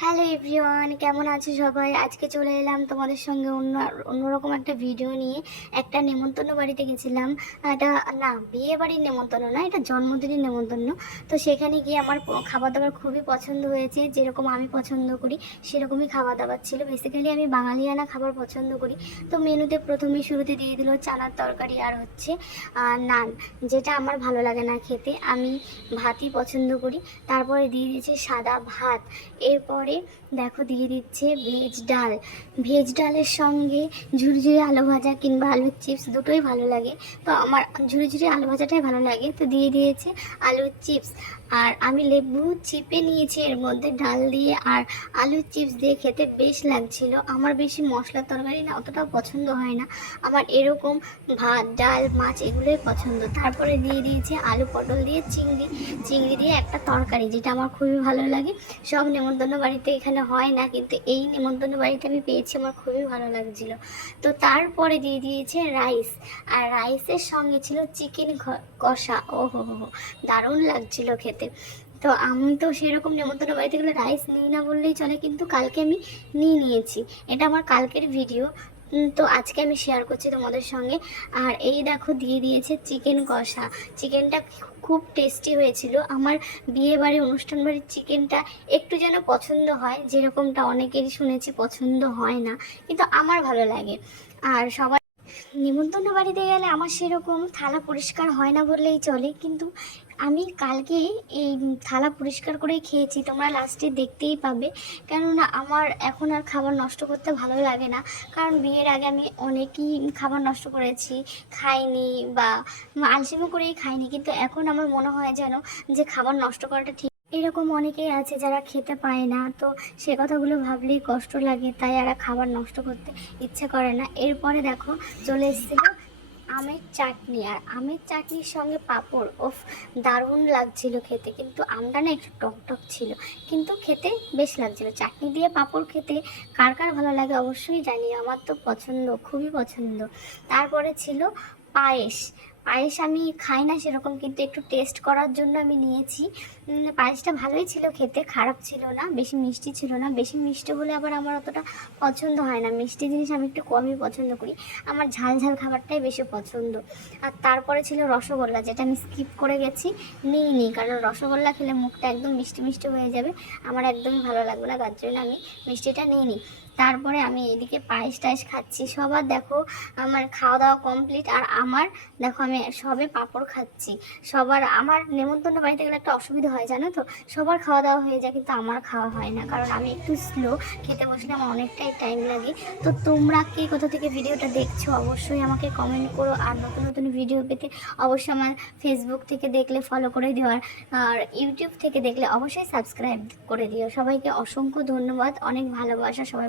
Hello everyone, কেমন আছো সবাই? আজকে চলে এলাম তোমাদের সঙ্গে অন্য অন্যরকম একটা ভিডিও নিয়ে। একটা নেমন্তন্ন বাড়িতে গেছিলাম। এটা না বিয়ে বাড়ির নেমন্তন্ন না, এটা জন্মদিনের নেমন্তন্ন। তো সেখানে গিয়ে আমার খাবার দাবার খুবই পছন্দ হয়েছে। যেরকম আমি পছন্দ করি, সেরকমই খাবার দাবার ছিল। বেসিক্যালি আমি বাঙালিয়ানা খাবার পছন্দ করি। তো মেনুতে প্রথমে শুরুতে দিয়ে দিল চানার তরকারি আর হচ্ছে নান, যেটা আমার ভালো লাগে না খেতে। আমি ভাতই পছন্দ করি। তারপরে দিয়ে দিয়েছে সাদা ভাত। এরপরে দেখো দিয়ে দিচ্ছে ভেজ ডাল। ভেজ ডালের সঙ্গে ঝুরঝুরে আলু ভাজা কিংবা আলুর চিপস দুটোই ভালো লাগে। তো আমার ঝুরঝুরে আলু ভাজাটাই ভালো লাগে। তো দিয়ে দিয়েছে আলুর চিপস। আর আমি লেবু চিপে নিয়েছি এর মধ্যে ডাল দিয়ে আর আলুর চিপস দিয়ে খেতে বেশ লাগছিল। আমার বেশি মশলার তরকারি না অতটাও পছন্দ হয় না। আমার এরকম ভাত ডাল মাছ এগুলোই পছন্দ। তারপরে দিয়ে দিয়েছে আলু পটল দিয়ে চিংড়ি। চিংড়ি দিয়ে একটা তরকারি যেটা আমার খুবই ভালো লাগে। সব নেমন্তন্ন বাড়িতে এখানে হয় না কিন্তু এই নেমন্তন্ন বাড়িতে আমি পেয়েছি আমার খুবই ভালো লাগছিল। তো তারপরে দিয়ে দিয়েছে রাইস। আর রাইসের সঙ্গে ছিল চিকেন কষা। ও হো হো, দারুণ লাগছিল খেতে। তো আমি তো সেরকম নেমন্তন্ন বাড়িতে গেলে রাইস নিই না বললেই চলে, কিন্তু কালকে আমি নিয়ে নিয়েছি। এটা আমার কালকের ভিডিও তো আজকে আমি শেয়ার করছি তোমাদের সঙ্গে। আর এই দেখো দিয়ে দিয়েছে চিকেন কষা। চিকেনটা খুব টেস্টি হয়েছিল। আমার বিয়ে বাড়ি অনুষ্ঠান বাড়ির চিকেনটা একটু যেন পছন্দ হয়, যেরকমটা অনেকেরই শুনেছি পছন্দ হয় না, কিন্তু আমার ভালো লাগে। আর সবাই নিমন্ত্রণ বাড়িতে গেলে আমার সেরকম থালা পরিষ্কার হয় না বললেই চলে। কিন্তু আমি কালকে এই থালা পরিষ্কার করেই খেয়েছি, তোমরা লাস্টে দেখতেই পাবে। কেননা আমার এখন আর খাবার নষ্ট করতে ভালো লাগে না। কারণ বিয়ের আগে আমি অনেকই খাবার নষ্ট করেছি, খাইনি বা আলসেমি করেই খাইনি। কিন্তু এখন আমার মনে হয় যেন যে খাবার নষ্ট করাটা ঠিক এরকম অনেকেই আছে যারা খেতে পায় না, তো সে কথাগুলো ভাবলেই কষ্ট লাগে, তাই আর খাবার নষ্ট করতে ইচ্ছে করে না। এরপরে দেখো, চলে এসেছিল আমের চাটনি, আর আমের চাটনির সঙ্গে পাঁপড়, ওফ, দারুণ লাগছিল খেতে, কিন্তু আমটা না একটু টক টক ছিল, কিন্তু খেতে বেশ লাগছিল। চাটনি দিয়ে পাঁপড় খেতে কার কার ভালো লাগে অবশ্যই জানি আমার তো পছন্দ, খুবই পছন্দ। তারপরে ছিল পায়েস পায়েস আমি খাই না সেরকম, কিন্তু একটু টেস্ট করার জন্য আমি নিয়েছি। পায়েসটা ভালোই ছিল, খেতে খারাপ ছিল না, বেশি মিষ্টি ছিল না। বেশি মিষ্টি হলে আবার আমার অতটা পছন্দ হয় না। মিষ্টি জিনিস আমি একটু কমই পছন্দ করি। আমার ঝাল ঝাল খাবারটাই বেশি পছন্দ। আর তারপরে ছিল রসগোল্লা, যেটা আমি স্কিপ করে গেছি নিই নি কারণ রসগোল্লা খেলে মুখটা একদম মিষ্টি মিষ্টি হয়ে যাবে। আমার একদমই ভালো লাগবে না, তার জন্য আমি মিষ্টিটা নিই তারপরে আমি এদিকে পায়েস টায়েস খাচ্ছি। সবার দেখো আমার খাওয়া দাওয়া কমপ্লিট আর আমার দেখো আমি সবে পাঁপড় খাচ্ছি। সবার আমার নেমন্তন্ন বাড়িতে গেলে একটা অসুবিধা হয়, জানো তো? সবার খাওয়া দাওয়া হয়ে যায় কিন্তু আমার খাওয়া হয় না। কারণ আমি একটু স্লো খেতে বসলে আমার অনেকটাই টাইম লাগে। তো তোমরা কে কোথা থেকে ভিডিওটা দেখছ অবশ্যই আমাকে কমেন্ট করো। আর নতুন নতুন ভিডিও পেতে অবশ্যই আমার ফেসবুক থেকে দেখলে ফলো করে দিও। আর ইউটিউব থেকে দেখলে অবশ্যই সাবস্ক্রাইব করে দিও। সবাইকে অসংখ্য ধন্যবাদ। অনেক ভালোবাসা, সবাই